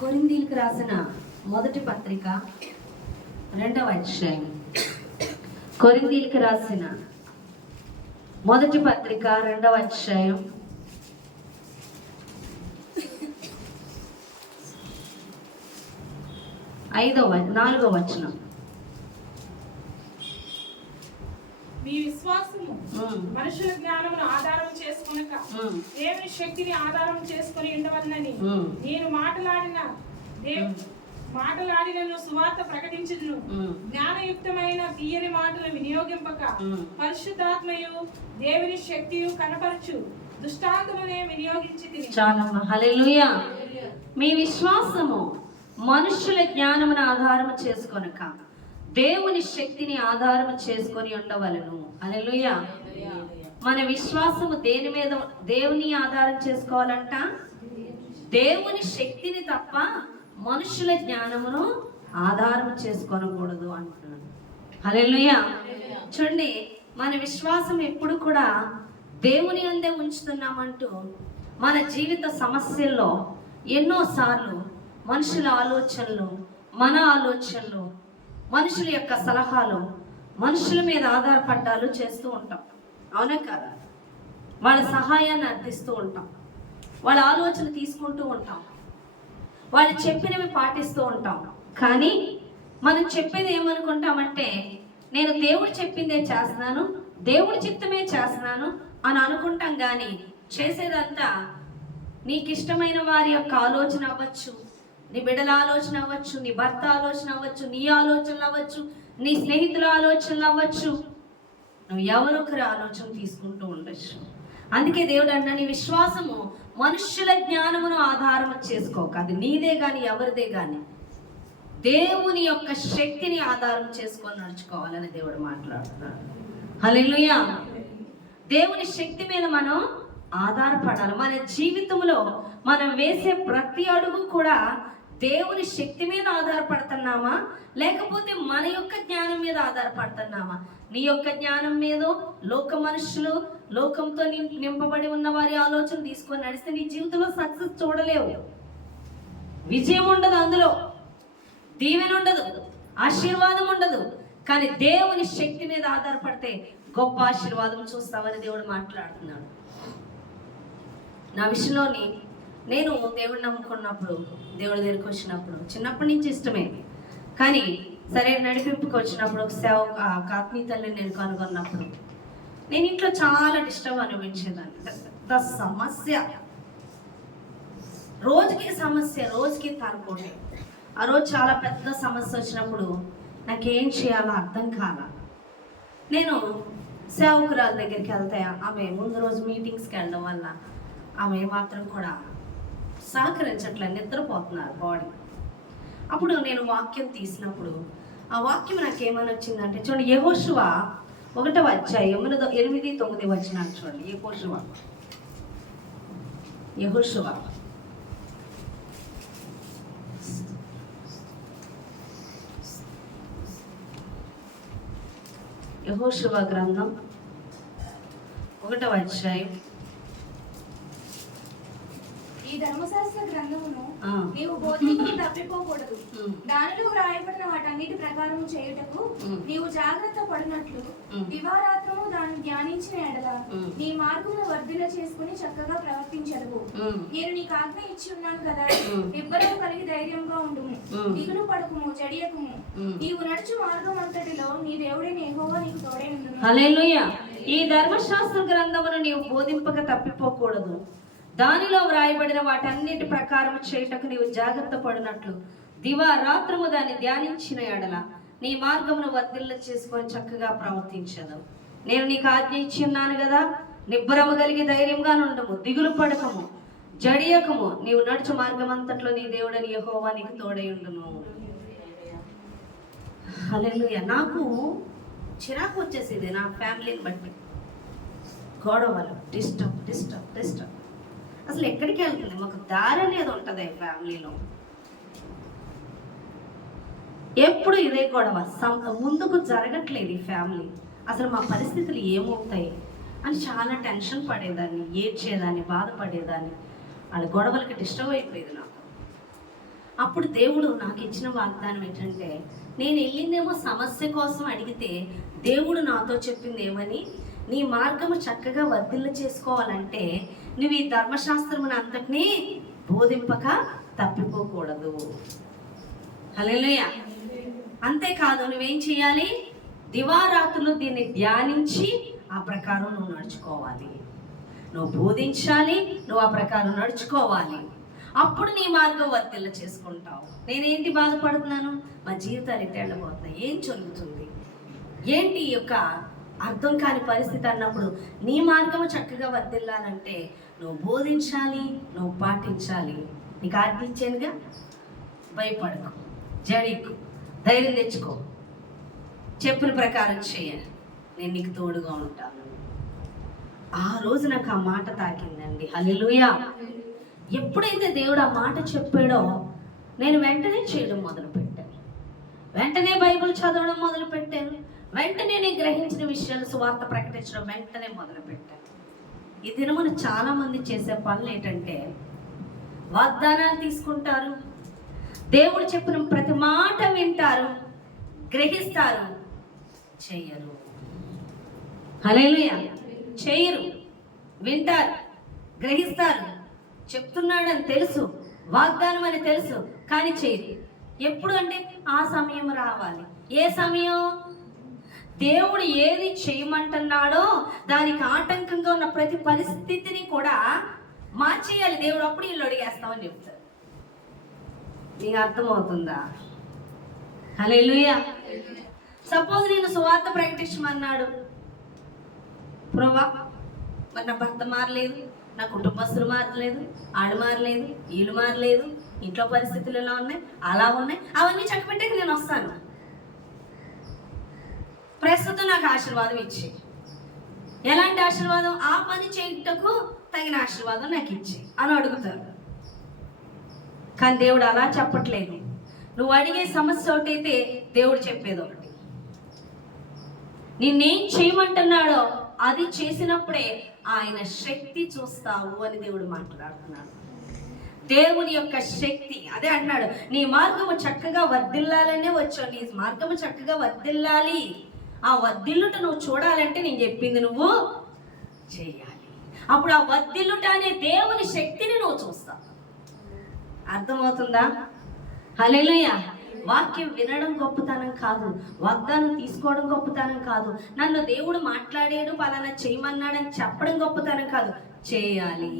కొరింథీయులకు రాసిన మొదటి పత్రిక 2వ అధ్యాయం. కొరింథీయులకు రాసిన మొదటి పత్రిక 2వ అధ్యాయం 4వ వచనం. మీ విశ్వాసము మనుషుల జ్ఞానమును ఆధారం చేసుకొనక దేవుని శక్తిని ఆధారం చేసుకొని ఉండవలనని నేను మాటలాడినను సువార్త ప్రకటించుదును. జ్ఞానయుక్తమైన తీయని మాటలు వినియోగింపక పరిశుద్ధాత్మయు దేవుని శక్తియు కనపరచు దృష్టాంతమునే వినియోగించి చాలమ్మా. హల్లెలూయా. మీ విశ్వాసము మనుషుల జ్ఞానమును ఆధారం చేసుకొనక దేవుని శక్తిని ఆధారం చేసుకొని ఉండవలను. హల్లెలూయా. మన విశ్వాసము దేని మీద? దేవుని ఆధారం చేసుకోవాలంట. దేవుని శక్తిని తప్ప మనుషుల జ్ఞానమును ఆధారం చేసుకోనకూడదు అంటున్నాడు. హల్లెలూయా. చూడండి, మన విశ్వాసం ఎప్పుడు కూడా దేవుని అందే ఉంచుతున్నామంటూ మన జీవిత సమస్యల్లో ఎన్నోసార్లు మనుషుల ఆలోచనలు, మన ఆలోచనలు, మనుషుల యొక్క సలహాలు, మనుషుల మీద ఆధారపడ్డాలు చేస్తూ ఉంటాం. అవునా కదా? వాళ్ళ సహాయాన్ని అర్థిస్తూ ఉంటాం, వాళ్ళ ఆలోచన తీసుకుంటూ ఉంటాం, వాళ్ళు చెప్పినవి పాటిస్తూ ఉంటాం. కానీ మనం చెప్పేది ఏమనుకుంటామంటే, నేను దేవుడు చెప్పిందే చేస్తున్నాను, దేవుడి చిత్తమే చేస్తున్నాను అని అనుకుంటాం. కానీ చేసేదంతా నీకు ఇష్టమైన వారి యొక్క ఆలోచన అవ్వచ్చు, నీ బిడ్డల ఆలోచన అవ్వచ్చు, నీ భర్త ఆలోచన అవ్వచ్చు, నీ ఆలోచనలు అవ్వచ్చు, నీ స్నేహితుల ఆలోచనలు అవ్వచ్చు, నువ్వు ఎవరొకరి ఆలోచన తీసుకుంటూ ఉండొచ్చు. అందుకే దేవుడు అన్నా, నీ విశ్వాసము మనుష్యుల జ్ఞానమును ఆధారం చేసుకోక, అది నీదే కానీ ఎవరిదే కానీ దేవుని యొక్క శక్తిని ఆధారం చేసుకొని నడుచుకోవాలని దేవుడు మాట్లాడుతున్నాడు. హల్లెలూయా. దేవుని శక్తి మీద మనం ఆధారపడాలి. మన జీవితంలో మనం వేసే ప్రతి అడుగు కూడా దేవుని శక్తి మీద ఆధారపడుతున్నామా, లేకపోతే మన యొక్క జ్ఞానం మీద ఆధారపడుతున్నామా? నీ యొక్క జ్ఞానం మీద లోక మనుషులు, లోకంతో నింపబడి ఉన్న వారి ఆలోచన తీసుకొని నడిస్తే నీ జీవితంలో సక్సెస్ చూడలేవు, విజయం ఉండదు, అందులో దీవెన ఉండదు, ఆశీర్వాదం ఉండదు. కానీ దేవుని శక్తి మీద ఆధారపడితే గొప్ప ఆశీర్వాదం చూస్తామని దేవుడు మాట్లాడుతున్నాడు. నా విషయంలోని నేను దేవుడిని నమ్ముకున్నప్పుడు, దేవుడి దగ్గరికి వచ్చినప్పుడు చిన్నప్పటి నుంచి ఇష్టమే, కానీ సరైన నడిపింపుకి వచ్చినప్పుడు ఒక సేవ ఆత్మీయతల్ని నేను కనుగొన్నప్పుడు నేను ఇంట్లో చాలా డిస్టర్బ్ అనిపించేదాన్ని. పెద్ద సమస్య, రోజుకి సమస్య, రోజుకి తరపోటే. ఆ రోజు చాలా పెద్ద సమస్య వచ్చినప్పుడు నాకేం చేయాలో అర్థం కాల. నేను సేవకురాల దగ్గరికి వెళ్తే ఆమె ముందు రోజు మీటింగ్స్కి వెళ్ళడం వల్ల ఆమె మాత్రం కూడా సహకరించట్లే, నిద్రపోతున్నారు బాడీ. అప్పుడు నేను వాక్యం తీసినప్పుడు ఆ వాక్యం నాకేమని వచ్చిందంటే, చూడండి, యెహోషువ 1వ అధ్యాయం 8, 9 వచనాలు చూడండి. యెహోషువ గ్రంథం 1వ అధ్యాయం. ఈ ధర్మశాస్త్ర గ్రంథమును నీవు బోధింపక తప్పిపోకూడదు. దానిలో వ్రాయబడిన వాటన్నిటి ప్రకారం చేయుటకు నీవు జాగ్రత్త పడినట్లు దివారాత్రము దాన్ని ధ్యానించిన ఎడల నీ మార్గమును వర్ధిల్ల చేసుకుని చక్కగా ప్రవర్తించదు. నేను నీకు ఆజ్ఞ ఇచ్చి ఉన్నాను కదా, నిబ్బరం కలిగి ధైర్యంగా ఉండుము, దిగులు పడకుము, జడియకుము. నీవు నడుచు మార్గం అంతటిలో నీ దేవుడైన యెహోవా నీకు తోడై ఉండును. హల్లెలూయా. ఈ ధర్మశాస్త్ర గ్రంథమును నీవు బోధింపక తప్పిపోకూడదు, దానిలో వ్రాయబడిన వాటన్నిటి ప్రకారం చేయుటకు నీవు జాగ్రత్త పడినట్లు దివారాత్రము దాన్ని ధ్యానించిన ఎడల నీ మార్గమును వర్ధిల్ల చేసుకొని చక్కగా ప్రవర్తించదు. నేను నీకు ఆజ్ఞ ఇచ్చి ఉన్నాను కదా, నిబ్బరము కలిగి ధైర్యంగా నుండము, దిగులు పడకము, జడియకము. నీవు నడుచు మార్గం అంతట్లో నీ దేవుడని యెహోవా నీకు తోడై ఉండును. హల్లెలూయా. నాకు చిరాకు వచ్చేసేది నా ఫ్యామిలీని బట్టి, గొడవలు, డిస్టర్బ్. అసలు ఎక్కడికి వెళ్తుంది? మాకు దారి అనేది ఉంటుంది ఫ్యామిలీలో. ఎప్పుడు ఇదే గొడవ, ముందుకు జరగట్లేదు ఈ ఫ్యామిలీ. అసలు మా పరిస్థితులు ఏమవుతాయి అని చాలా టెన్షన్ పడేదాన్ని, ఏడ్చేదాన్ని, బాధపడేదాన్ని. వాళ్ళ గొడవలకి డిస్టర్బ్ అయిపోయేది నాకు. అప్పుడు దేవుడు నాకు ఇచ్చిన వాగ్దానం ఏంటంటే, నేను వెళ్ళిందేమో సమస్య కోసం అడిగితే దేవుడు నాతో చెప్పింది ఏమని, నీ మార్గము చక్కగా వర్ధిల్ల చేసుకోవాలంటే నువ్వు ఈ ధర్మశాస్త్రమును అంతటినీ బోధింపక తప్పిపోకూడదు. హల్లెలూయా. అంతేకాదు, నువ్వేం చేయాలి, దివారాత్రులు దీన్ని ధ్యానించి ఆ ప్రకారం నువ్వు నడుచుకోవాలి. నువ్వు బోధించాలి, నువ్వు ఆ ప్రకారం నడుచుకోవాలి. అప్పుడు నీ మార్గం వర్తిల్ల చేసుకుంటావు. నేనేంటి బాధపడుతున్నాను, మా జీవితాలు ఎట్టేళ్ళబోతున్నాయి, ఏం జరుగుతుంది, ఏంటి ఈ యొక్క అర్థం కాని పరిస్థితి అన్నప్పుడు నీ మార్గము చక్కగా వర్దిల్లాలంటే నువ్వు బోధించాలి, నువ్వు పాటించాలి. నీకు ఆజ్ఞ ఇచ్చానుగా, భయపడకు, జడికు, ధైర్యం తెచ్చుకో, చెప్పిన ప్రకారం చేయాలి, నేను నీకు తోడుగా ఉంటాను. ఆ రోజు నాకు ఆ మాట తాకిందండి. హల్లెలూయా. ఎప్పుడైతే దేవుడు ఆ మాట చెప్పాడో నేను వెంటనే చేయడం మొదలుపెట్టాను, వెంటనే బైబిల్ చదవడం మొదలుపెట్టాను, వెంటనే నేను గ్రహించిన విషయాలు సువార్త ప్రకటించడం వెంటనే మొదలుపెట్టాను. ఈ దినమున చాలా మంది చేసే పనులు ఏంటంటే, వాగ్దానాలు తీసుకుంటారు, దేవుడు చెప్పిన ప్రతి మాట వింటారు, గ్రహిస్తారు, చెయ్యరు. హల్లెలూయా. చెయ్యరు, వింటారు, గ్రహిస్తారు, చెప్తున్నాడని తెలుసు, వాగ్దానం అని తెలుసు, కానీ చేయరు. ఎప్పుడు అంటే ఆ సమయం రావాలి. ఏ సమయం? దేవుడు ఏది చేయమంటున్నాడో దానికి ఆటంకంగా ఉన్న ప్రతి పరిస్థితిని కూడా మార్చేయాలి దేవుడు. అప్పుడు వీళ్ళు అడిగేస్తామని చెప్తారు. నీకు అర్థమవుతుందా? హల్లెలూయా. సపోజ్ నేను సువార్త ప్రకటించమన్నాడు, ప్రభా మరి నా భర్త మారలేదు, నా కుటుంబస్తులు మారలేదు, ఆడు మారలేదు, వీళ్ళు మారలేదు, ఇంట్లో పరిస్థితులు ఎలా ఉన్నాయి, అలా ఉన్నాయి, అవన్నీ చక్కబెట్టాక నేను వస్తాను, ప్రస్తుతం నాకు ఆశీర్వాదం ఇచ్చి. ఎలాంటి ఆశీర్వాదం? ఆ పని చేయటకు తగిన ఆశీర్వాదం నాకు ఇచ్చి అని అడుగుతారు. కానీ దేవుడు అలా చెప్పట్లేదు. నువ్వు అడిగే సమస్య ఒకటైతే దేవుడు చెప్పేది ఒకటి. నిన్నేం చేయమంటున్నాడో అది చేసినప్పుడే ఆయన శక్తి చూస్తావు అని దేవుడు మాట్లాడుతున్నాడు. దేవుని యొక్క శక్తి అదే అన్నాడు, నీ మార్గము చక్కగా వర్ధిల్లాలనే వచ్చావు, నీ మార్గము చక్కగా వర్ధిల్లాలి, ఆ వర్ధిల్లుట నువ్వు చూడాలంటే నేను చెప్పింది నువ్వు చేయాలి. అప్పుడు ఆ వర్ధిల్లుట అనే దేవుని శక్తిని నువ్వు చూస్తావు. అర్థమవుతుందా? హల్లెలూయా. వాక్యం వినడం గొప్పతనం కాదు, వాగ్దానం తీసుకోవడం గొప్పతనం కాదు, నన్ను దేవుడు మాట్లాడాడు పలానా చేయమన్నాడని చెప్పడం గొప్పతనం కాదు, చేయాలి.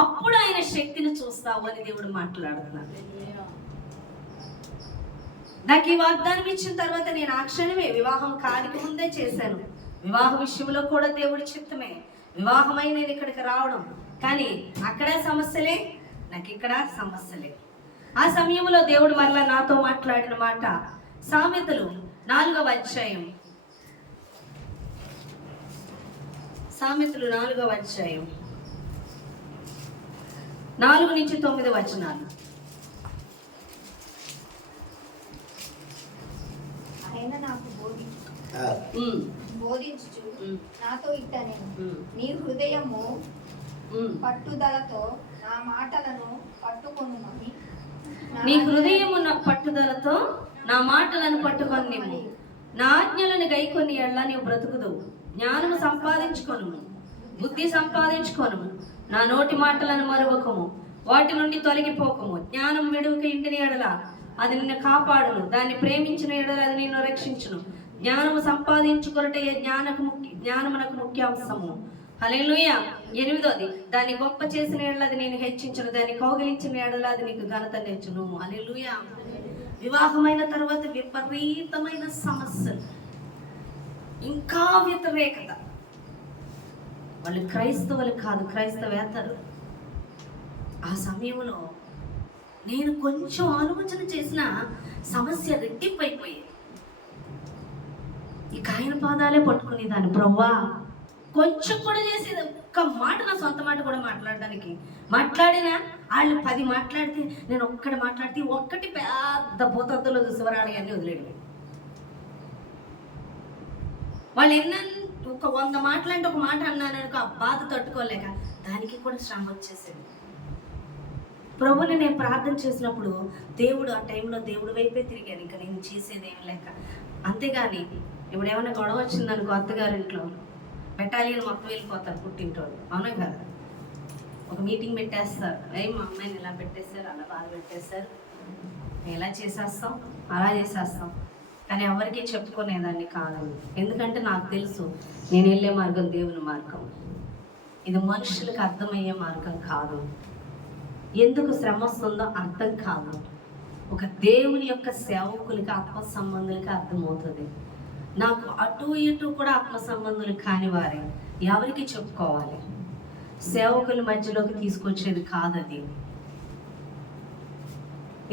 అప్పుడు ఆయన శక్తిని చూస్తావు అని దేవుడు మాట్లాడుతున్నాడు. నాకు ఈ వాగ్దానం ఇచ్చిన తర్వాత నేను ఆ క్షణమే వివాహం కానికి ముందే చేశాను. వివాహ విషయంలో కూడా దేవుడి చిత్తమే, వివాహమై నేను ఇక్కడికి రావడం. కానీ అక్కడ సమస్యలే, నాకు ఇక్కడ సమస్యలే. ఆ సమయంలో దేవుడు మరలా నాతో మాట్లాడిన మాట సామెతలు 4వ అధ్యాయం, సామెతలు 4వ అధ్యాయం 4 నుంచి 9 వచనాలు. ఆయన నాకు బోధించుచు నాతో ఇట్టనెను, నీ హృదయము పట్టుదలతో నా మాటలను పట్టుకొనుమని. నీ హృదయము నా పట్టుదలతో నా మాటలను పట్టుకొని నిమ్ము. నా ఆజ్ఞలను గైకొని ఎళ్ళ నీవు బ్రతుకుదు. జ్ఞానము సంపాదించుకొను, బుద్ధి సంపాదించుకొను. నా నోటి మాటలను మరువకము, వాటి నుండి తొలగిపోకము. జ్ఞానం విడువక ఇంటిని ఎడల అది నిన్ను కాపాడును, దాన్ని ప్రేమించిన ఎడల అది నిన్ను రక్షించును. జ్ఞానము సంపాదించుకొనుటే జ్ఞానమునకు ముఖ్యాంశము. హల్లెలూయా. 8వది, దాన్ని గొప్ప చేసిన ఎడల అది నేను హెచ్చించును, దాన్ని కౌగిలించిన ఎడల అది నీకు ఘనత తెచ్చును. హల్లెలూయా. వివాహమైన తర్వాత విపరీతమైన సమస్యలు, ఇంకా వ్యతిరేకత. వాళ్ళు క్రైస్తవులు కాదు, క్రైస్తవేతరు. ఆ సమయంలో నేను కొంచెం ఆలోచన చేసిన సమస్య రెట్టింపు అయిపోయింది. ఇక ఆయన పాదాలే పట్టుకునేదాన్ని, ప్రభువా కొంచెం కూడా చేసేది, ఒక్క మాట నా సొంత మాట కూడా మాట్లాడడానికి మాట్లాడినా వాళ్ళు 10 మాట్లాడితే నేను ఒక్కటి మాట్లాడితే ఒక్కటి పెద్ద భూతత్తులో శివరాణి అన్నీ వదిలేడు. వాళ్ళు ఒక 100 మాటలంటే ఒక మాట అన్నాను అనుకో, ఆ బాధ తట్టుకోలేక దానికి కూడా శ్రమ వచ్చేసేది. ప్రభుని నేను ప్రార్థన చేసినప్పుడు దేవుడు ఆ టైంలో దేవుడి వైపే తిరిగాను. ఇంకా నేను చేసేది ఏం లేక. అంతేగాని ఇప్పుడు ఏమైనా గొడవ వచ్చిందనుకో అత్తగారింట్లో, బెటాలియన్ మొత్తం వెళ్ళిపోతారు పుట్టింటోళ్ళు, అవునా కదా? ఒక మీటింగ్ పెట్టేస్తారు, మా అమ్మాయిని ఇలా పెట్టేశారు, అలా బాధ పెట్టేశారు, ఎలా చేసేస్తాం, అలా చేసేస్తాం. కానీ ఎవరికి చెప్పుకునేదాన్ని కాదు. ఎందుకంటే నాకు తెలుసు నేను వెళ్ళే మార్గం దేవుని మార్గం, ఇది మనుషులకు అర్థమయ్యే మార్గం కాదు. ఎందుకు శ్రమ వస్తుందో అర్థం కాదు. ఒక దేవుని యొక్క సేవకులకి, ఆత్మ సంబంధులకి అర్థమవుతుంది. నాకు అటు ఇటు కూడా ఆత్మ సంబంధులు కాని వారే ఎవరికి చెప్పుకోవాలి? సేవకుల మధ్యలోకి తీసుకొచ్చేది కాదు అది.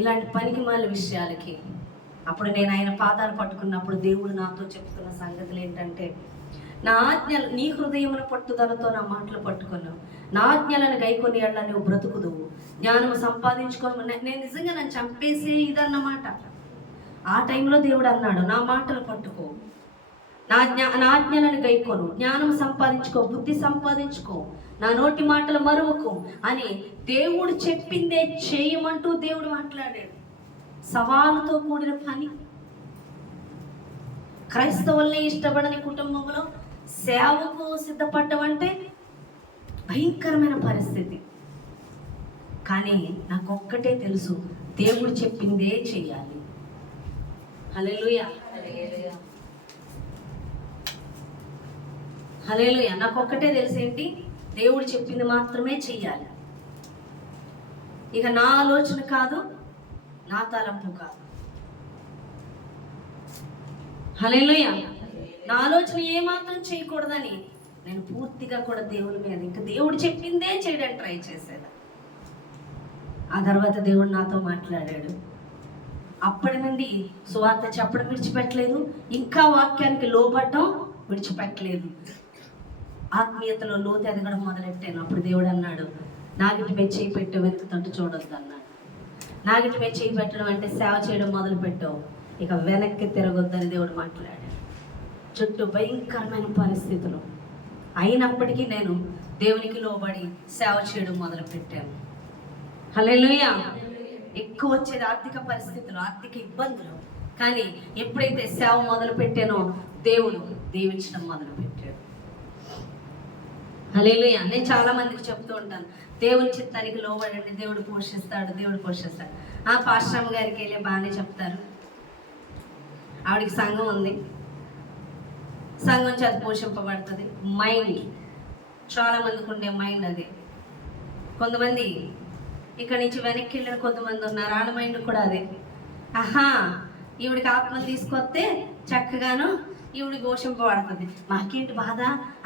ఇలాంటి పనికిమాల విషయాలకి అప్పుడు నేను ఆయన పాదాలు పట్టుకున్నప్పుడు దేవుడు నాతో చెప్తున్న సంగతులు ఏంటంటే, నా ఆజ్ఞలు నీ హృదయమున పట్టుదలతో నా మాటలు పట్టుకున్నావు, నా ఆజ్ఞలను గైకొని అలా నువ్వు బ్రతుకుదువు, జ్ఞానము సంపాదించుకోను. నేను నిజంగా నన్ను చంపేసే ఇదన్నమాట. ఆ టైంలో దేవుడు అన్నాడు, నా మాటలు పట్టుకో, నా ఆజ్ఞలను గైకొను, జ్ఞానం సంపాదించుకో, బుద్ధి సంపాదించుకో, నా నోటి మాటలు మరువకు అని దేవుడు చెప్పిందే చేయమంటూ దేవుడు మాట్లాడాడు. సవాలుతో కూడిన పని. క్రైస్తవుల్ని ఇష్టపడని కుటుంబంలో సేవకు సిద్ధపడడం అంటే భయంకరమైన పరిస్థితి. కానీ నాకొక్కటే తెలుసు, దేవుడు చెప్పిందే చెయ్యాలి. హల్లెలూయా, హల్లెలూయా. నాకొక్కటే తెలుసు, ఏంటి? దేవుడు చెప్పింది మాత్రమే చెయ్యాలి. ఇక నా ఆలోచన కాదు, నా తలంపు కాదు. హల్లెలూయా. నా ఆలోచన ఏమాత్రం చేయకూడదని నేను పూర్తిగా కూడా దేవుని మీద, ఇంకా దేవుడు చెప్పిందే చేయడానికి ట్రై చేశాను. ఆ తర్వాత దేవుడు నాతో మాట్లాడాడు. అప్పటి నుండి సువార్త చెప్పడం విడిచిపెట్టలేదు, ఇంకా వాక్యానికి లోబడ్డం విడిచిపెట్టలేదు. ఆత్మీయతలో లోతు ఎదగడం మొదలెట్టాను. అప్పుడు దేవుడు అన్నాడు, నాగిటి మీద చేయి పెట్టు, వెతుకుతుంటూ చూడొద్దు అన్నాడు. నాగిటి మీద చేయి పెట్టడం అంటే సేవ చేయడం మొదలు పెట్టావు, ఇక వెనక్కి తిరగొద్దని దేవుడు మాట్లాడాడు. చుట్టూ భయంకరమైన పరిస్థితులు అయినప్పటికీ నేను దేవునికి లోబడి సేవ చేయడం మొదలు పెట్టాను. హల్లెలూయా. ఎక్కువ వచ్చేది ఆర్థిక పరిస్థితులు, ఆర్థిక ఇబ్బందులు. కానీ ఎప్పుడైతే సేవ మొదలు పెట్టానో దేవుడు దీవించడం మొదలు పెట్టాడు. హల్లెలూయా. నేను చాలా మందికి చెప్తూ ఉంటాను, దేవుని చిత్తానికి లోబడండి, దేవుడు పోషిస్తాడు, దేవుడు పోషిస్తాడు. ఆ పాశ్రమ గారికి వెళ్ళి బాగానే చెప్తారు. ఆవిడికి సంఘం ఉంది, సంఘం చేత పోషింపబడుతుంది. మైండ్ చాలా మందికి ఉండే మైండ్ అది. కొంతమంది ఇక్కడి నుంచి వెనక్కి వెళ్ళిన కొంతమంది ఉన్నారు, వాళ్ళ మైండ్ కూడా అదే. ఆహా, ఈవిడికి ఆత్మలు తీసుకొస్తే చక్కగాను ఈవిడికి పోషింపబడుతుంది. మాకేంటి బాధ,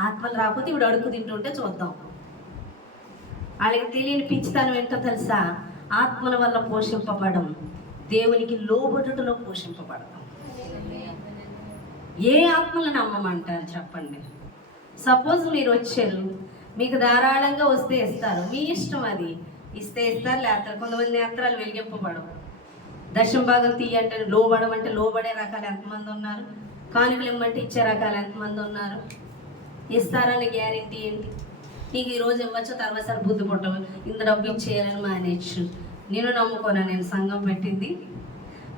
ఆత్మలు రాకపోతే ఈవిడ అడుగు తింటుంటే చూద్దాం. వాళ్ళకి తెలియని పిచ్చితనం ఏంటో తెలుసా? ఆత్మల వల్ల పోషింపబడం, దేవునికి లోబడుటలో పోషింపబడడం. ఏ ఆత్మలను నమ్మమంటారు చెప్పండి? సపోజ్ మీరు వచ్చారు, మీకు ధారాళంగా వస్తే ఇస్తారు, మీ ఇష్టం, అది ఇస్తే ఇస్తారు, లేస్తారు. కొంతమంది నేత్రాలు వెలిగింపబడవు. దశమ భాగం తీయంటే లోబడమంటే లోబడే రకాలు ఎంతమంది ఉన్నారు, కానుకలు ఇమ్మంటే ఇచ్చే రకాలు ఎంతమంది ఉన్నారు. ఇస్తారని గ్యారెంటీ ఏంటి? నీకు ఈరోజు ఇవ్వచ్చు, తర్వాత బుద్ధి పుట్టవు, ఇంత డబ్బు ఇచ్చేయాలని మానేచ్చు. నేను నమ్ముకోనా, నేను సంఘం పెట్టింది,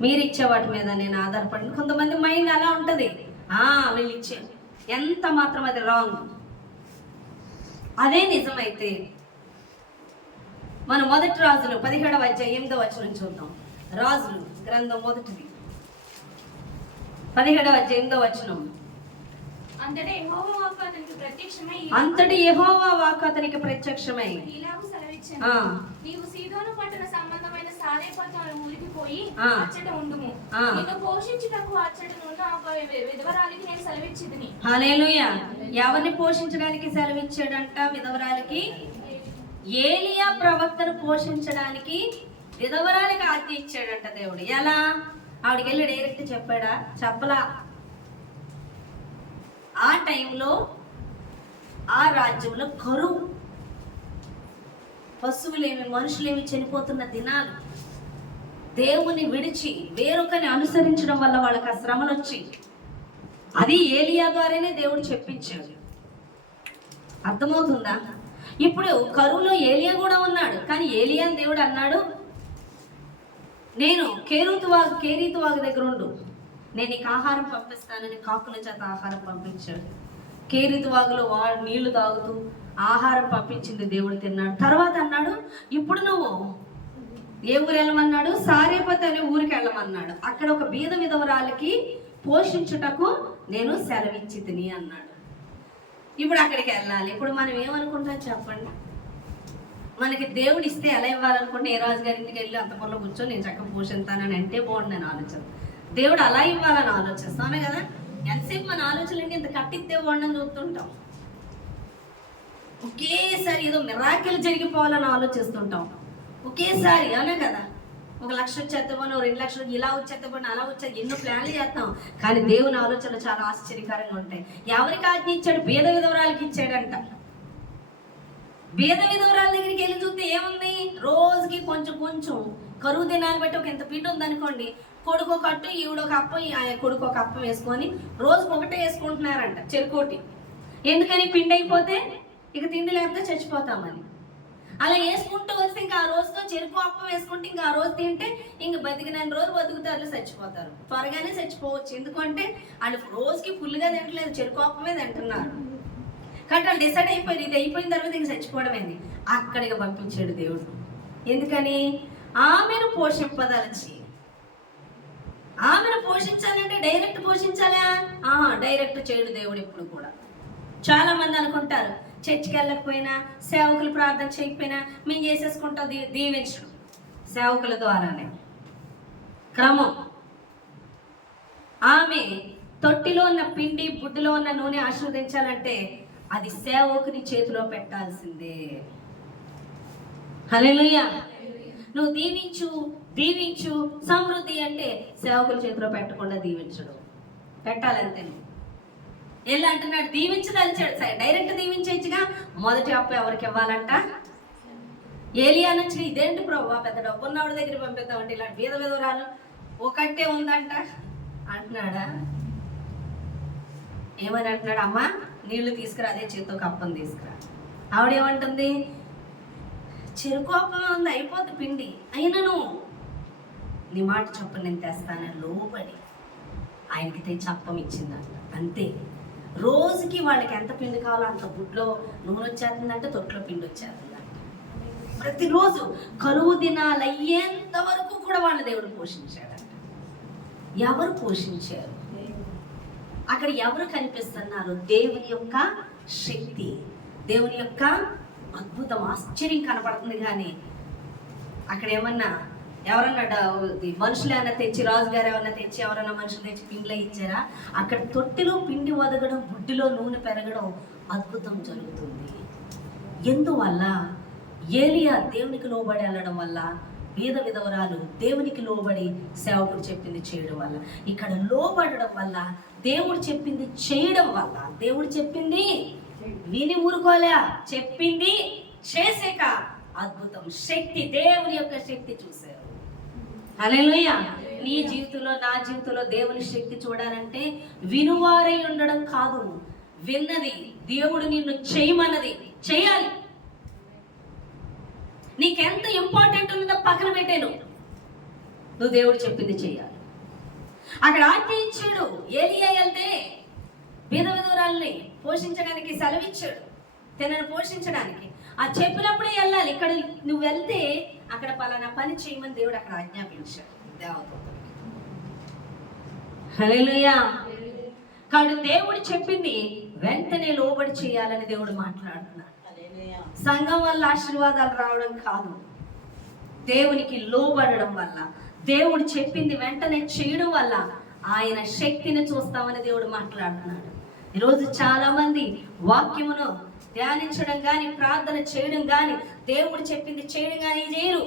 మీరు ఇచ్చే వాటి మీద నేను ఆధారపడి. కొంతమంది మైండ్ అలా ఉంటుంది, వీళ్ళు ఇచ్చారు, ఎంత మాత్రం అది రాంగ్. అదే నిజమైతే మన మొదటి రాజులు 17వ అధ్యాయం 8వ వచనం చూద్దాం. రాజులు గ్రంథం మొదటిది 17వ అధ్యాయం 8వ వచనం. అంతటి యెహోవా వాక్కు అతనికి ప్రత్యక్షమై ఇలాగు సెలవిచ్చెను, నీవు సీదోను పట్టణ సంబంధమైన సారేపతను మునిగిపోయి అచ్చట ఉండుము, నిన్ను పోషించుటకు అచ్చట ఉన్న ఒక విధవరాలికి నేను సెలవిచ్చితిని. హల్లెలూయా. ఎవరిని పోషించడానికి సెలవిచ్చాడంట? విధవరాలికి. ఏలియా ప్రవక్తను పోషించడానికి విధవరాలికి ఆజ్ఞ ఇచ్చాడంట దేవుడు. ఎలా? ఆవిడికి వెళ్ళి డైరెక్ట్ చెప్పాడా? చెప్పలా. ఆ టైంలో ఆ రాజ్యంలో కరువు, పశువులేమి మనుషులేమి చనిపోతున్న దినాలు. దేవుని విడిచి వేరొకరిని అనుసరించడం వల్ల వాళ్ళకి ఆ శ్రమలు వచ్చి, అది ఏలియా ద్వారానే దేవుడు చెప్పించాడు. అర్థమవుతుందా? ఇప్పుడు కరువులో ఏలియా కూడా ఉన్నాడు, కానీ ఏలియా దేవుడు అన్నాడు, నేను కేరీతు వాగు దగ్గర ఉండు, నేను నీకు ఆహారం పంపిస్తానని కాకుల చేత ఆహారం పంపించాడు. కేరీతు వాగులో నీళ్లు తాగుతూ ఆహారం పంపించింది, దేవుడు తిన్నాడు. తర్వాత అన్నాడు, ఇప్పుడు నువ్వు ఏ ఊరు వెళ్ళమన్నాడు? సారేపతి అనే ఊరికి వెళ్ళమన్నాడు. అక్కడ ఒక బీద విధవరాలకి పోషించుటకు నేను సెలవిచ్చి తిని అన్నాడు. ఇప్పుడు అక్కడికి వెళ్ళాలి. ఇప్పుడు మనం ఏమనుకుంటాం చెప్పండి? మనకి దేవుడు ఇస్తే ఎలా ఇవ్వాలనుకుంటే, ఏ రాజుగారి ఇంటికి వెళ్ళి అంతపురంలో కూర్చొని నేను చక్కగా పోషిస్తానని అంటే బాగుండని ఆలోచన. దేవుడు అలా ఇవ్వాలని ఆలోచిస్తామే కదా. ఎంతసేపు మన ఆలోచనలు ఇంత కట్టిస్తే బాగుండని చూస్తుంటాం. ఒకేసారి ఏదో మిరాకిల్ జరిగిపోవాలని ఆలోచిస్తుంటాం ఒకేసారి, అవునా కదా. 1 లక్ష వచ్చేద్దామని, 2 లక్షలు ఇలా వచ్చేద్దామని, అలా వచ్చేది ఎన్నో ప్లాన్లు చేస్తాం. కానీ దేవుని ఆలోచనలు చాలా ఆశ్చర్యకరంగా ఉంటాయి. ఎవరికి ఆజ్ఞ ఇచ్చాడు? బీద విధవరాలకి ఇచ్చాడంట. బీద విధవరాల దగ్గరికి వెళ్ళి చూస్తే ఏముంది? రోజుకి కొంచెం కొంచెం కరువు దినాలు బట్టి ఒక ఎంత పిండి ఉందనుకోండి, కొడుకు ఒక అట్టు ఈవిడ ఒక అప్ప, కొడుకు ఒక అప్ప వేసుకొని రోజుకు ఒకటే వేసుకుంటున్నారంట, చెరుకోటి. ఎందుకని? పిండి అయిపోతే ఇక తిండి లేకపోతే చచ్చిపోతామని. అలా వేసుకుంటూ వస్తే ఇంకా ఆ రోజుతో చెరుకు అప్ప వేసుకుంటే ఇంకా ఆ రోజు తింటే ఇంక బతికిన రోజు బతుకుతారు, చచ్చిపోతారు. త్వరగానే చచ్చిపోవచ్చు. ఎందుకంటే వాళ్ళు రోజుకి ఫుల్గా తింటలేదు, చెరుకు అప్పమే తింటున్నారు. కాబట్టి వాళ్ళు డిసైడ్ అయిపోయారు, ఇది అయిపోయిన తర్వాత ఇంక చచ్చిపోవడమేంది. అక్కడికి పంపించాడు దేవుడు. ఎందుకని? ఆమెను పోషింపదలచి. ఆమెను పోషించాలంటే డైరెక్ట్ పోషించాలా? డైరెక్ట్ చేయడు దేవుడు ఎప్పుడు కూడా. చాలా మంది అనుకుంటారు, చర్చికి వెళ్ళకపోయినా, సేవకులు ప్రార్థన చేయకపోయినా మేము చేసేసుకుంటాం, దీవించడం సేవకుల ద్వారానే క్రమం. ఆమె తొట్టిలో ఉన్న పిండి, బుడ్డిలో ఉన్న నూనె ఆశీర్వదించాలంటే అది సేవకుని చేతిలో పెట్టాల్సిందే. హల్లెలూయా. నువ్వు దీవించు సమృద్ధి అంటే సేవకుల చేతిలో పెట్టకుండా దీవించడం, పెట్టాలంతే. ఎలా అంటున్నాడు? దీవించదలిచాడు. సరే, డైరెక్ట్ దీవించచ్చుగా. మొదటి అప్పు ఎవరికి ఇవ్వాలంట? ఏలియా నుంచి. ఇదేంటి ప్రభు, పెద్ద డబ్బు ఉన్నవాడి దగ్గర పంపిద్దామంటే ఇలాంటి బీద విధవరాలు ఒకటే ఉందంట అంటున్నాడా? ఏమని అంటున్నాడు? అమ్మా నీళ్లు తీసుకురా, అదే చేతితో కప్పని తీసుకురా. ఆవిడేమంటుంది? చెరుకు అప్పమే ఉంది, అయిపోద్ది పిండి, అయినను నీ మాట చొప్పున నేను తెస్తానని లోబడి ఆయనకి తెచ్చి అప్పం ఇచ్చిందంట. అంతే. రోజుకి వాళ్ళకి ఎంత పిండి కావాలో అంత బుడ్లో నూనె వచ్చేస్తుందంటే, తొట్లో పిండి వచ్చేస్తుందంట. ప్రతిరోజు కరువు దినాలు అయ్యేంత వరకు కూడా వాళ్ళ దేవుడు పోషించాడంట. ఎవరు పోషించారు? అక్కడ ఎవరు కనిపిస్తున్నారు? దేవుని యొక్క శక్తి, దేవుని యొక్క అద్భుతం, ఆశ్చర్యం కనపడుతుంది. కానీ అక్కడ ఏమన్నా ఎవరన్నా మనుషులు ఏమన్నా తెచ్చి, రాజుగారు ఏమన్నా తెచ్చి, ఎవరన్నా మనుషులు తెచ్చి పిండిలో ఇచ్చారా? అక్కడ తొట్టిలో పిండి వదగడం, బుడ్డిలో నూనె పెరగడం, అద్భుతం జరుగుతుంది. ఎందువల్ల? ఏలియా దేవునికి లోబడి వెళ్ళడం వల్ల, బీద విధవరాలు దేవునికి లోబడి సేవకుడు చెప్పింది చేయడం వల్ల, ఇక్కడ లోబడడం వల్ల, దేవుడు చెప్పింది చేయడం వల్ల, దేవుడు చెప్పింది విని ఊరుకోలే, చెప్పింది చేసాక అద్భుతం, శక్తి, దేవుని యొక్క శక్తి చూశారు. హల్లెలూయా. నీ జీవితంలో, నా జీవితంలో దేవుని శక్తి చూడాలంటే వినువారై ఉండడం కాదు, విన్నది దేవుడు నిన్ను చేయమన్నది చేయాలి. నీకెంత ఇంపార్టెంట్ ఉన్నదో పక్కన పెట్టాను, నువ్వు దేవుడు చెప్పింది చేయాలి. అక్కడ ఆజ్ఞ ఇచ్చాడు. ఏలియా వెళ్తే బీద విధవరాల్ని పోషించడానికి సెలవిచ్చాడు, తనను పోషించడానికి. ఆ చెప్పినప్పుడే వెళ్ళాలి. ఇక్కడ నువ్వు వెళ్తే అక్కడ పలానా పని చేయమని దేవుడు అక్కడ ఆజ్ఞాపించాడు దేవదూతకి. హల్లెలూయా. కాబట్టి దేవుడు చెప్పింది వెంటనే లోబడి చేయాలని దేవుడు మాట్లాడుతున్నాడు. సంఘం వల్ల ఆశీర్వాదాలు రావడం కాదు, దేవునికి లోబడడం వల్ల, దేవుడు చెప్పింది వెంటనే చేయడం వల్ల ఆయన శక్తిని చూస్తామని దేవుడు మాట్లాడుతున్నాడు. ఈరోజు చాలా మంది వాక్యమును ధ్యానించడం కానీ, ప్రార్థన చేయడం కానీ, దేవుడు చెప్పింది చేయడం కానీ చేయరు.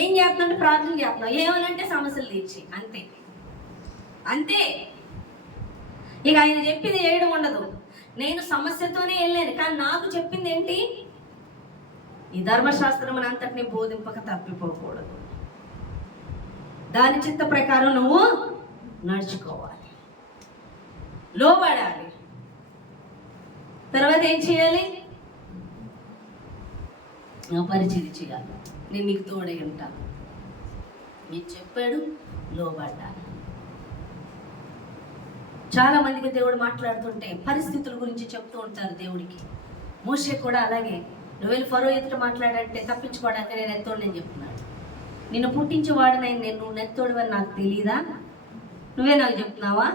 ఏం చేస్తున్నట్టు ప్రార్థన చేస్తున్నావు, ఏమనంటే సమస్యలు తీర్చి, అంతే అంతే. ఇక ఆయన చెప్పింది చేయడం ఉండదు. నేను సమస్యతోనే వెళ్ళాను, కానీ నాకు చెప్పింది ఏంటి? ఈ ధర్మశాస్త్రం అంతటిని బోధింపక తప్పిపోకూడదు, దాని చిత్త ప్రకారం నువ్వు నడుచుకోవాలి, లోబడాలి. తర్వాత ఏం చేయాలి? నా పరిచయం చేయాలి, నేను నీకు తోడై ఉంటాను. మీరు చెప్పాడు, లోబడ్డాను. చాలా మందికి దేవుడు మాట్లాడుతుంటే పరిస్థితుల గురించి చెప్తూ ఉంటారు దేవుడికి. మోషే కూడా అలాగే, నువ్వు వెళ్ళి ఫరో ఎదుట మాట్లాడంటే తప్పించుకోవడానికి నేను ఎత్తోడని చెప్తున్నాడు. నిన్ను పుట్టించేవాడనైనా నేను నువ్వు నెత్తోడివని నాకు తెలియదా? నువ్వే నాకు చెప్తున్నావా?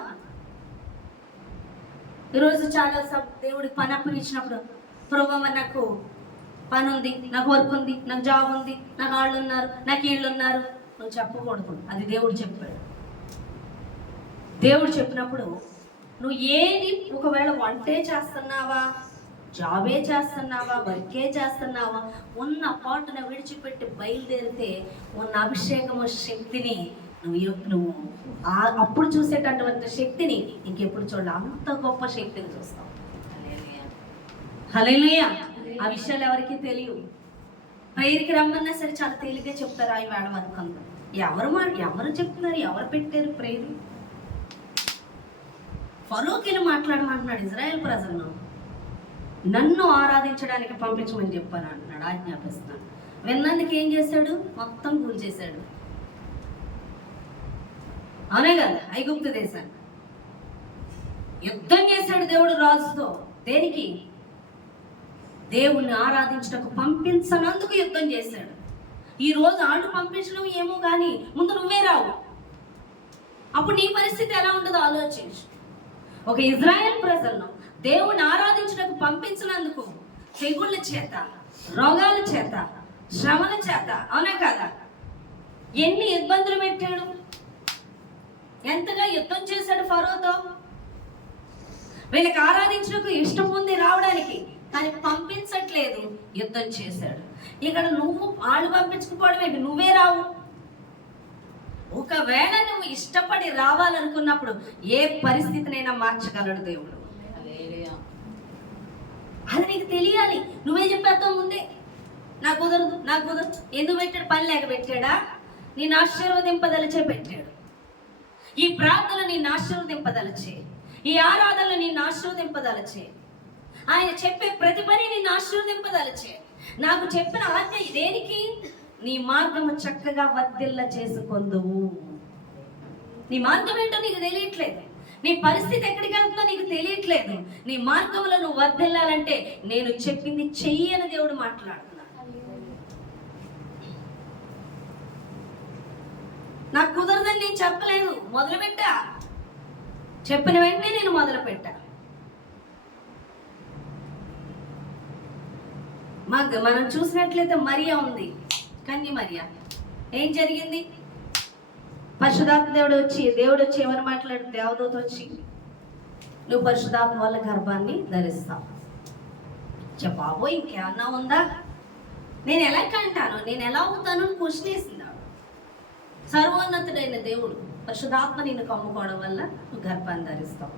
ఈరోజు చాలా దేవుడికి పని అప్పగించినప్పుడు, ప్రభావ నాకు పని ఉంది, నాకు వర్క్ ఉంది, నాకు జాబ్ ఉంది, నాకు వాళ్ళు ఉన్నారు, నాకు వీళ్ళు ఉన్నారు, నువ్వు చెప్పకూడదు. అది దేవుడు చెప్పాడు. దేవుడు చెప్పినప్పుడు నువ్వు ఏది, ఒకవేళ వంటే చేస్తున్నావా, జాబే చేస్తున్నావా, వర్కే చేస్తున్నావా, ఉన్న పాటున విడిచిపెట్టి బయలుదేరితే ఉన్న అభిషేకము శక్తిని నువ్వు అప్పుడు చూసేటటువంటి శక్తిని ఇంకెప్పుడు చూడాలి. అంత గొప్ప శక్తిని చూస్తావు. హల్లెలూయా. ఆ విషయాలు ఎవరికి తెలియవు. ప్రేయర్కి రమ్మన్నా సరే చాలా తేలిగ్గా చెప్తారు. ఈ వేళ వరకు అంతా ఎవరు చెప్తున్నారు, ఎవరు పెట్టారు ప్రేయర్? ఫరోకి మాట్లాడమంటున్నాడు ఇజ్రాయెల్ ప్రజలను, నన్ను ఆరాధించడానికి పంపించమని చెప్పాను అంటున్నాడు, ఆజ్ఞాపిస్తున్నాడు. విన్నందుకు ఏం చేశాడు? మొత్తం కూల్చేశాడు. అవునే కదా? ఐగుప్తు దేశాన్ని యుద్ధం చేశాడు దేవుడు రాజుతో. దేనికి? దేవుణ్ణి ఆరాధించడానికి పంపించనందుకు యుద్ధం చేశాడు. ఈ రోజు ఆళ్ళు పంపించడం ఏమో కానీ ముందు నువ్వే రావు. అప్పుడు నీ పరిస్థితి ఎలా ఉండదో ఆలోచించు. ఒక ఇజ్రాయెల్ ప్రజలను దేవుణ్ణి ఆరాధించడానికి పంపించినందుకు తెగుళ్ళ చేత, రోగాల చేత, శ్రమల చేత, అవునా కదా, ఎన్ని ఇబ్బందులు పెట్టాడు, ఎంతగా యుద్ధం చేశాడు ఫరోతో. వీళ్ళకి ఆరాధించడానికి ఇష్టం ఉంది రావడానికి, కానీ పంపించట్లేదు, యుద్ధం చేశాడు. ఇక్కడ నువ్వు వాళ్ళు పంపించుకుపోవడం ఏంటి? నువ్వే రావు. ఒకవేళ నువ్వు ఇష్టపడి రావాలనుకున్నప్పుడు ఏ పరిస్థితినైనా మార్చగలడు దేవుడు. అది నీకు తెలియాలి. నువ్వే చెప్పేస్తావు ముందే, నాకు కుదరదు, నాకు కుదరదు. ఎందుకు పెట్టాడు? పని లేక పెట్టాడా? నేను ఆశీర్వదింపదలచే పెట్టాడు. ఈ ప్రార్థన నిన్ను ఆశీర్వదింపదలచే, ఈ ఆరాధన నిన్ను ఆశీర్వదింపదలచే, ఆయన చెప్పే ప్రతి పని నిన్ను ఆశీర్వదింపదలచే. నాకు చెప్పిన ఆజ్ఞ దేనికి? నీ మార్గము చక్కగా వర్ధిల్ల చేసుకొందువు. నీ మార్గం ఏంటో నీకు తెలియట్లేదు, నీ పరిస్థితి ఎక్కడికి వెళ్తుందో నీకు తెలియట్లేదు. నీ మార్గంలో నువ్వు వర్ధిల్లాలంటే నేను చెప్పింది చెయ్యి అని దేవుడు మాట్లాడుతున్నాడు. నాకు కుదరదని నేను చెప్పలేదు, మొదలుపెట్టా. చెప్పిన వెంటనే నేను మొదలుపెట్టా. మనం చూసినట్లయితే మరియా ఉంది, కన్య మరియా. ఏం జరిగింది? పరిశుద్ధాత్మ దేవుడు వచ్చి ఏమని మాట్లాడు? దేవదూత వచ్చి, నువ్వు పరిశుద్ధాత్మ వల్ల గర్భాన్ని ధరిస్తావు. చెప్పాబో ఇంకేమన్నా ఉందా? నేను ఎలా కంటాను, నేను ఎలా అవుతాను అని క్వశ్చన్ వేసింది. సర్వోన్నతుడైన దేవుడు పరిశుద్ధాత్మ నిన్ను కమ్ముకోవడం వల్ల నువ్వు గర్భాన్ని ధరిస్తావు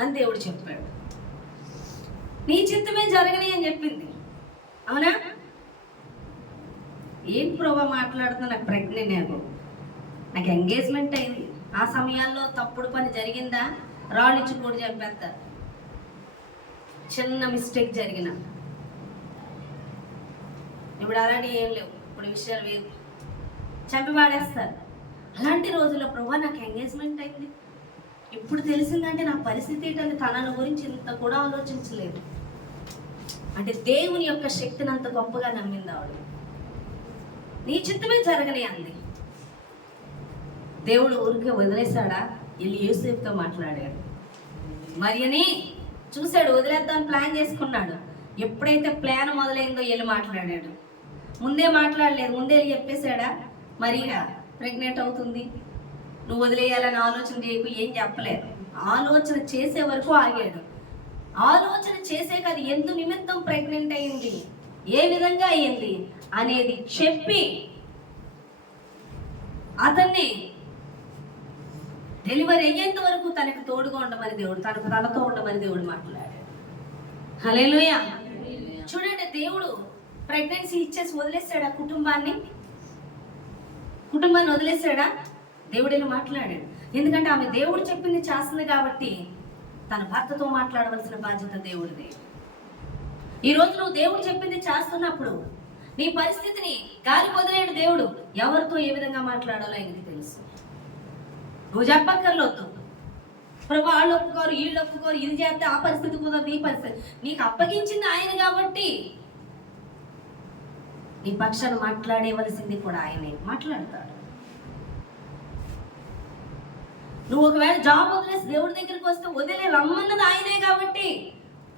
అని దేవుడు చెప్పాడు. నీ చిత్తమే జరగని అని చెప్పింది. అవునా? ఏం ప్రభా మాట్లాడుతున్నా? నాకు ప్రెగ్నెంట్, నాకు ఎంగేజ్మెంట్ అయింది. ఆ సమయాల్లో తప్పుడు పని జరిగిందా? రాళ్ళు ఇచ్చి కూడా చంపేస్తారు. చిన్న మిస్టేక్ జరిగిన ఇప్పుడు అలాంటి ఏం లేవు. ఇప్పుడు విషయాలు వేరు, చంపి పాడేస్తారు. అలాంటి రోజుల్లో ప్రభా నాకు ఎంగేజ్మెంట్ అయింది, ఇప్పుడు తెలిసిందంటే నా పరిస్థితి ఏంటని తనను గురించి ఇంత కూడా ఆలోచించలేదు. అంటే దేవుని యొక్క శక్తిని అంత గొప్పగా నమ్మింది ఆవిడ. నీ చిత్తమే జరగని అంది. దేవుడు ఊరికే వదిలేశాడా? వెళ్ళి యోసేపుతో మాట్లాడాడు. మరియని చూశాడు, వదిలేద్దాం ప్లాన్ చేసుకున్నాడు. ఎప్పుడైతే ప్లాన్ మొదలైందో వెళ్ళి మాట్లాడాడు. ముందే మాట్లాడలేదు, ముందే చెప్పేశాడా? మరియా ప్రెగ్నెంట్ అవుతుంది, నువ్వు వదిలేయాలని ఆలోచన చేయకు, ఏం చెప్పలేదు. ఆలోచన చేసే వరకు ఆగాడు. ఆలోచన చేసే అది ఎందు నిమిత్తం ప్రెగ్నెంట్ అయింది, ఏ విధంగా అయింది అనేది చెప్పి అతన్ని డెలివరీ అయ్యేంత వరకు తనకు తోడుగా ఉండమని దేవుడు, తనతో ఉండమని దేవుడు మాట్లాడాడు. హల్లెలూయా. చూడండి, దేవుడు ప్రెగ్నెన్సీ ఇచ్చేసి వదిలేసాడా? కుటుంబాన్ని వదిలేసాడా? దేవుడిని మాట్లాడాడు. ఎందుకంటే ఆమె దేవుడు చెప్పింది చేస్తుంది కాబట్టి తన భర్తతో మాట్లాడవలసిన బాధ్యత దేవుడిది. ఈరోజు నువ్వు దేవుడు చెప్పింది చేస్తున్నప్పుడు నీ పరిస్థితిని గాలి వదిలేడు దేవుడు. ఎవరితో ఏ విధంగా మాట్లాడాలో ఆయనకి తెలుసు. నువ్వు చెప్పక్కర్లొద్దు, ప్రభు వాళ్ళు ఒప్పుకోరు, వీళ్ళు ఒప్పుకోరు, ఇది చేస్తే ఆ పరిస్థితి కుదరదు, ఈ పరిస్థితి. నీకు అప్పగించింది ఆయన కాబట్టి నీ పక్షాన మాట్లాడేవలసింది కూడా ఆయనే మాట్లాడతాడు. నువ్వు ఒకవేళ జాబ్ వదిలేసి దేవుడి దగ్గరికి వస్తే వదిలే రమ్మన్నది ఆయనే కాబట్టి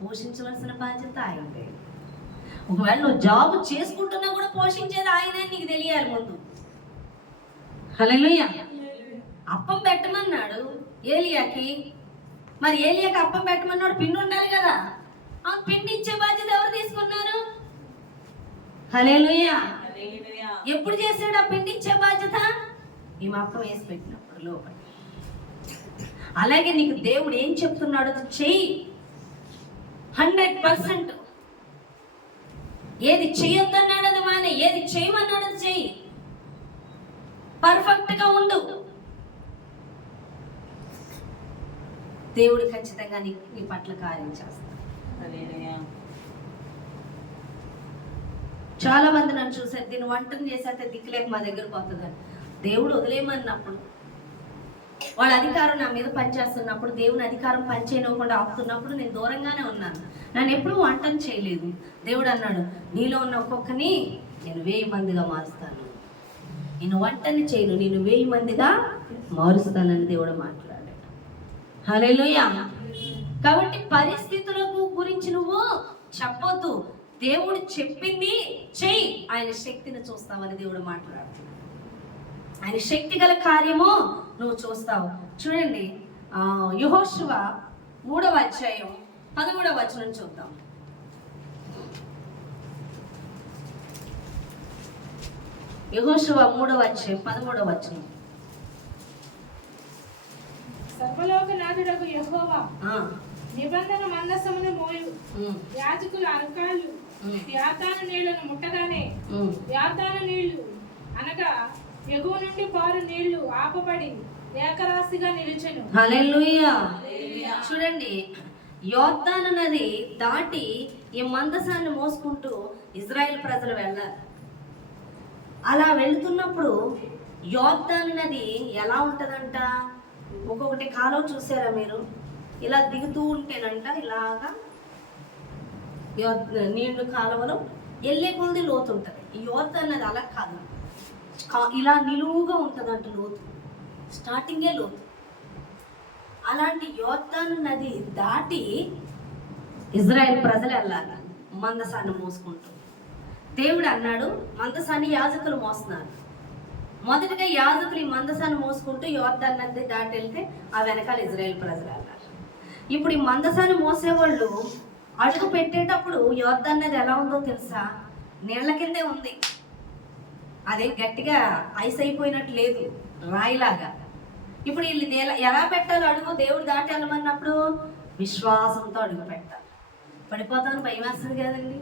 పోషించవలసిన బాధ్యత ఆయనదే. ఒకవేళ నువ్వు జాబ్ చేసుకుంటున్నా కూడా పోషించేది ఆయనే, నీకు తెలియాలి ముందు. హల్లెలూయా. అప్పం పెట్టమన్నాడు ఏలియాకి, మరి ఏలియాకి అప్పం పెట్టమన్నాడు, పిండి ఉండాలి కదా. ఆ పిండి ఇచ్చే బాధ్యత ఎవరు తీసుకున్నారు? హల్లెలూయా. ఎప్పుడు చేశాడు ఆ పిండి ఇచ్చే బాధ్యత? ఈ అప్పం వేసి పెట్టినప్పుడు లోపల. అలాగే నీకు దేవుడు ఏం చెప్తున్నాడో చెయ్యి 100%. ఏది చేయొద్దన్నాడు అది మానే, ఏది చేయమన్నాడు అది చెయ్యి. పర్ఫెక్ట్ గా ఉండు. దేవుడు ఖచ్చితంగా నీ పట్ల కార్యం చేస్తాడు. చాలా మంది నన్ను చూసారు, దీన్ని వంటను చేసేస్తే దిక్కులేక మా దగ్గరకు వస్తుందని. దేవుడు వదిలేయమన్నప్పుడు, వాళ్ళ అధికారం నా మీద పనిచేస్తున్నప్పుడు, దేవుని అధికారం పనిచేయనివ్వకుండా ఆపుతున్నప్పుడు నేను దూరంగానే ఉన్నాను. నన్ను ఎప్పుడూ వంటను చేయలేదు. దేవుడు అన్నాడు, నీలో ఉన్న ఒక్కొక్కని నేను 1000 మందిగా మారుస్తాను. నేను వంటని చేయను, నేను 1000 మందిగా మారుస్తానని దేవుడు మాట్లాడాడు. హల్లెలూయా. కాబట్టి పరిస్థితులకు గురించి నువ్వు చెప్పొద్దు. దేవుడు చెప్పింది చెయ్యి, ఆయన శక్తిని చూస్తావని దేవుడు మాట్లాడుతున్నాడు. ఆయన శక్తి గల కార్యము నువ్వు చూస్తావు. చూడండి, యెహోషువ 3వ అధ్యాయం 13వ వచనం చూద్దాం. యెహోషువ 3వ అధ్యాయం 13వ వచనం. సర్వలోకనాథుడగు యెహోవా నిబంధన మందసమును మోయు యాజకుల అరకాలు యాతాను నీళ్లను ముట్టగానే యాతాను నీళ్లు అనగా ఎగువ నుండి పారు నీళ్లు ఆపబడి ఏకరాశిగా నిలిచెను. హల్లెలూయా. చూడండి, యోర్దాను నది దాటి ఈ మందసాన్ని మోసుకుంటూ ఇజ్రాయెల్ ప్రజలు వెళ్ళారు. అలా వెళ్తున్నప్పుడు యోర్దాను నది ఎలా ఉంటదంట, ఒక్కొక్కటి కాలువ చూసారా మీరు? ఇలా దిగుతూ ఉంటేనంట ఇలాగా నీళ్లు కాలువలో వెళ్ళే కొద్ది లోతు ఉంటుంది. ఈ యోర్దాను నది అలా కాదు, ఇలా నిలువుగా ఉంటుందంట లోతు, స్టార్టింగే లోతు. అలాంటి యోర్దాను నది దాటి ఇజ్రాయెల్ ప్రజలు వెళ్ళాలి మందసాన్ని మోసుకుంటూ. దేవుడు అన్నాడు, మందసాన్ని యాజకులు మోస్తున్నారు. మొదటిగా యాజకులు ఈ మందసాన్ని మోసుకుంటూ యోర్దాను నది దాటి వెళ్తే ఆ వెనకాల ఇజ్రాయెల్ ప్రజలు వెళ్ళాలి. ఇప్పుడు ఈ మందసాన్ని మోసేవాళ్ళు అడుగు పెట్టేటప్పుడు యోర్దాను నది ఎలా ఉందో తెలుసా? నీళ్ల కిందే ఉంది. అదే గట్టిగా ఐస్ అయిపోయినట్టు లేదు, రాయిలాగా. ఇప్పుడు వీళ్ళు ఎలా పెట్టాలి అడుగు? దేవుడు దాటి వెళ్ళమన్నప్పుడు విశ్వాసంతో అడుగు పెట్టాలి. పడిపోతామని భయం వేస్తుంది కదండి,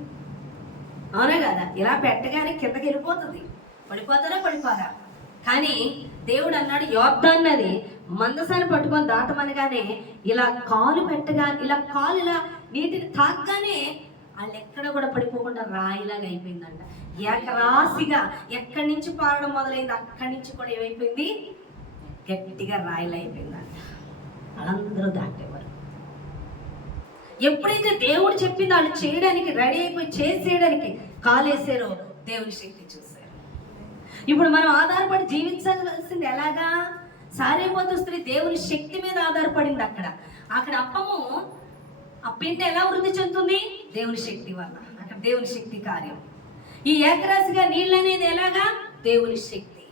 అవునా కదా? ఇలా పెట్టగానే కిందకి వెళ్ళిపోతుంది, పడిపోతారా పడిపోరా. కానీ దేవుడు అన్నాడు, యోర్దాను నది మందసాన్ని పట్టుకొని దాటమనగానే ఇలా కాలు పెట్టగానే, ఇలా కాలు ఇలా నీటిని తాగ్గానే వాళ్ళు ఎక్కడ కూడా పడిపోకుండా రాయిలాగా అయిపోయిందంట. ఏకరాశిగా ఎక్కడి నుంచి పారడం మొదలైంది అక్కడి నుంచి కూడా ఏమైపోయింది? గట్టిగా రాయిలా అయిపోయిందంట. వాళ్ళందరూ దాటేవారు. ఎప్పుడైతే దేవుడు చెప్పింది వాళ్ళు చేయడానికి రెడీ అయిపోయి చేసేయడానికి కాలేసారో దేవుని శక్తి చూశారు. ఇప్పుడు మనం ఆధారపడి జీవించాల్సింది ఎలాగా? సారేపోతు స్త్రీ దేవుని శక్తి మీద ఆధారపడింది. అక్కడ అప్పము ఆ పిండి ఎలా వృద్ధి చెందుతుంది? దేవుని శక్తి వల్ల. అక్కడ దేవుని శక్తి కార్యం. ఈ ఏకరాశిగా నీళ్ళు అనేది ఎలాగా? దేవుని శక్తి.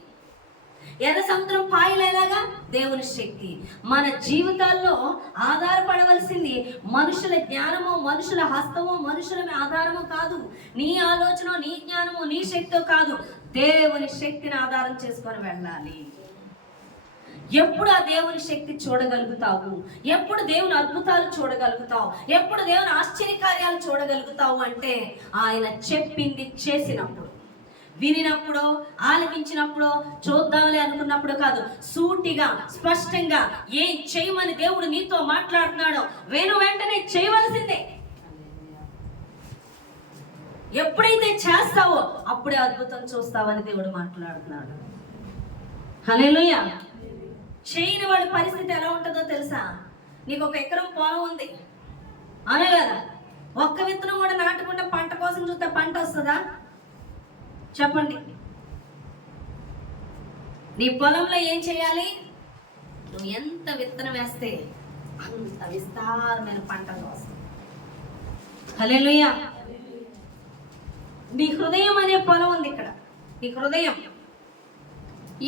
ఎర్ర సముద్రం పాయలు ఎలాగా? దేవుని శక్తి. మన జీవితాల్లో ఆధారపడవలసింది మనుషుల జ్ఞానమో, మనుషుల హస్తమో, మనుషుల ఆధారమో కాదు. నీ ఆలోచన, నీ జ్ఞానమో, నీ శక్తో కాదు. దేవుని శక్తిని ఆధారం చేసుకొని వెళ్ళాలి. ఎప్పుడు ఆ దేవుని శక్తి చూడగలుగుతావు? ఎప్పుడు దేవుని అద్భుతాలు చూడగలుగుతావు? ఎప్పుడు దేవుని ఆశ్చర్యకార్యాలు చూడగలుగుతావు అంటే ఆయన చెప్పింది చేసినప్పుడు, వినినప్పుడు, ఆలకించినప్పుడు, చూద్దాంలే అనుకున్నప్పుడు కాదు. సూటిగా స్పష్టంగా ఏం చేయమని దేవుడు నీతో మాట్లాడుతున్నాడో వెంటనే చేయవలసిందే. ఎప్పుడైతే చేస్తావో అప్పుడే అద్భుతం చూస్తావని దేవుడు మాట్లాడుతున్నాడు. హల్లెలూయా. చేయని వాడి పరిస్థితి ఎలా ఉంటుందో తెలుసా? నీకు 1 ఎకరం పొలం ఉంది అనే కదా, ఒక్క విత్తనం కూడా నాటుకుంటే పంట కోసం చూస్తే పంట వస్తుందా? చెప్పండి. నీ పొలంలో ఏం చేయాలి? నువ్వు ఎంత విత్తనం వేస్తే అంత విస్తారమైన పంటలు వస్తాయి. హల్లెలూయా. నీ హృదయం అనే పొలం ఉంది ఇక్కడ. నీ హృదయం,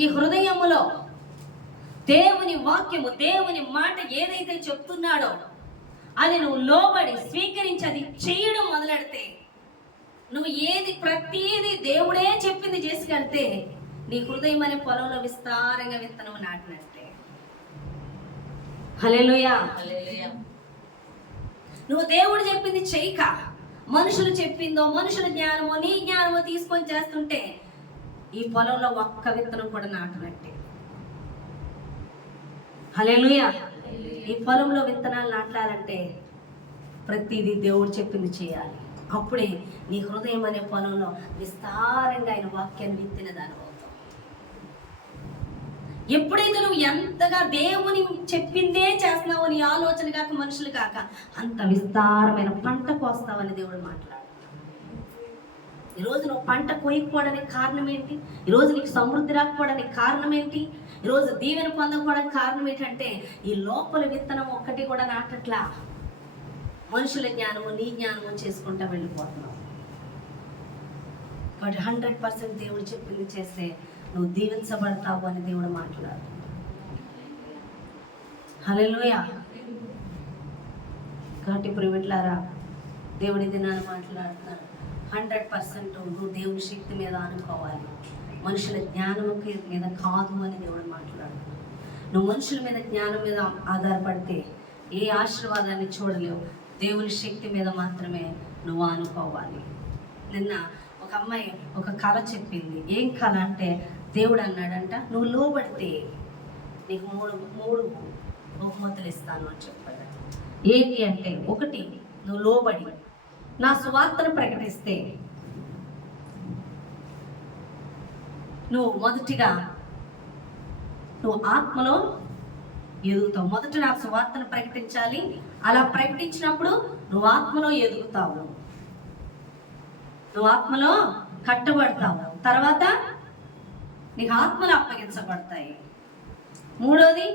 ఈ హృదయములో దేవుని వాక్యము, దేవుని మాట ఏదైతే చెప్తున్నాడో అది నువ్వు లోబడి స్వీకరించి అది చేయడం మొదలెడితే, నువ్వు ప్రతిదీ దేవుడే చెప్పింది చేసుకెళ్తే, నీ హృదయం అనే పొలంలో విస్తారంగా విత్తనం నాటినట్టే. హల్లెలూయా. నువ్వు దేవుడు చెప్పింది చేయక మనుషులు చెప్పిందో, మనుషుల జ్ఞానమో, నీ జ్ఞానమో తీసుకొని చేస్తుంటే ఈ పొలంలో ఒక్క విత్తనం కూడా నాటినట్టే. హల్లెలూయా. ఈ పొలంలో విత్తనాలు నాటాలంటే ప్రతిదీ దేవుడు చెప్పింది చేయాలి. అప్పుడే నీ హృదయం అనే పొలంలో విస్తారంగా ఆయన వాక్యాన్ని విత్తిన దాని అవుతావు. ఎప్పుడైతే నువ్వు ఎంతగా దేవుని చెప్పిందే చేస్తున్నావో, నీ ఆలోచన కాక మనుషులు కాక, అంత విస్తారమైన పంట కోస్తావని దేవుడు మాట్లాడు. ఈరోజు నువ్వు పంట కోయకపోవడానికి కారణం ఏంటి? ఈరోజు నీకు సమృద్ధి రాకపోవడానికి కారణం ఏంటి? ఈరోజు దీవెన పొందకపోవడానికి కారణం ఏంటంటే ఈ లోపల విత్తనం ఒక్కటి కూడా నాటట్లా. మనుషుల జ్ఞానము, నీ జ్ఞానము చేసుకుంటా వెళ్ళిపోతున్నావు. బట్ 100% దేవుడు చెప్పింది చేస్తే నువ్వు దీవించబడతావు అని దేవుడు మాట్లాడు. హల్లెలూయా. కాబట్టి ప్రియులారా, దేవుడి దినాన్ని మాట్లాడుతున్నాడు. 100% నువ్వు దేవుని శక్తి మీద అనుకోవాలి, మనుషుల జ్ఞానం మీద కాదు అని దేవుడు మాట్లాడు. నువ్వు మనుషుల మీద, జ్ఞానం మీద ఆధారపడితే ఏ ఆశీర్వాదాన్ని చూడలేవు. దేవుని శక్తి మీద మాత్రమే నువ్వు అనుకోవాలి. నిన్న ఒక అమ్మాయి ఒక కళ చెప్పింది. ఏం కళ అంటే, దేవుడు అన్నాడంట, నువ్వు లోబడితే నీకు మూడు బహుమతులు ఇస్తాను అని చెప్పాడు. ఏంటి అంటే, 1 నువ్వు లోబడి నా సువార్తను ప్రకటిస్తే నువ్వు మొదటిగా నువ్వు ఆత్మలో ఎదుగుతావు. మొదట నా సువార్తను ప్రకటించాలి. అలా ప్రకటించినప్పుడు నువ్వు ఆత్మలో ఎదుగుతావు, నువ్వు ఆత్మలో కట్టబడతావు. తర్వాత నీకు ఆత్మలు అప్పగించబడతాయి. 3వది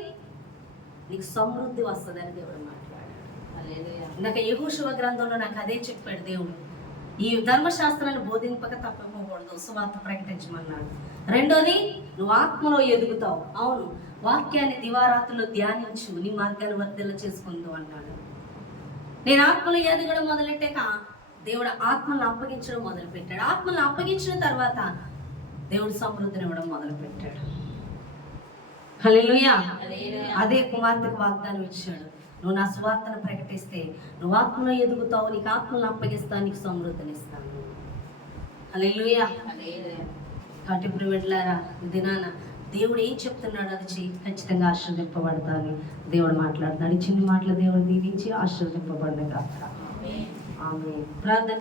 నీకు సమృద్ధి వస్తుందని దేవుడు మాట్లాడాడు. ఇందాక యెహోషువ గ్రంథంలో నాకు అదే చెప్పాడు దేవుడు. ఈ ధర్మశాస్త్రాన్ని బోధింపక తప్పకూడదు, సువార్త ప్రకటించమన్నాడు. 2వది నువ్వు ఆత్మలో ఎదుగుతావు. అవును, వాక్యాన్ని దివారాత్రులు ధ్యానించు, నీ మార్గాన్ని వర్ధిల్ల చేసుకుంటూ అన్నాడు. నేను ఆత్మలో ఎదగడం మొదలెట్టాక దేవుడు ఆత్మను అప్పగించడం మొదలుపెట్టాడు. ఆత్మను అప్పగించిన తర్వాత దేవుడు సమృద్ధిని ఇవ్వడం మొదలుపెట్టాడు. హల్లెలూయా. అదే కుమార్తెకు వాగ్దానం ఇచ్చాడు. నువ్వు నా సువార్తను ప్రకటిస్తే నువ్వు ఆత్మలో ఎదుగుతావు, నీకు ఆత్మను అప్పగిస్తాను, నీకు సమృద్ధిని ఇస్తాను. హల్లెలూయా. కాబట్టి ప్రియులారా, ఈ దినాన దేవుడు ఏం చెప్తున్నాడు అది చెయ్యి, ఖచ్చితంగా ఆశీర్వదింపబడతాను. దేవుడు మాట్లాడుతున్నాడు. చిన్న మాటలు దేవుడు దీవించి ఆశీర్వదింపబడను గాక. ఆమేన్. ప్రార్థన.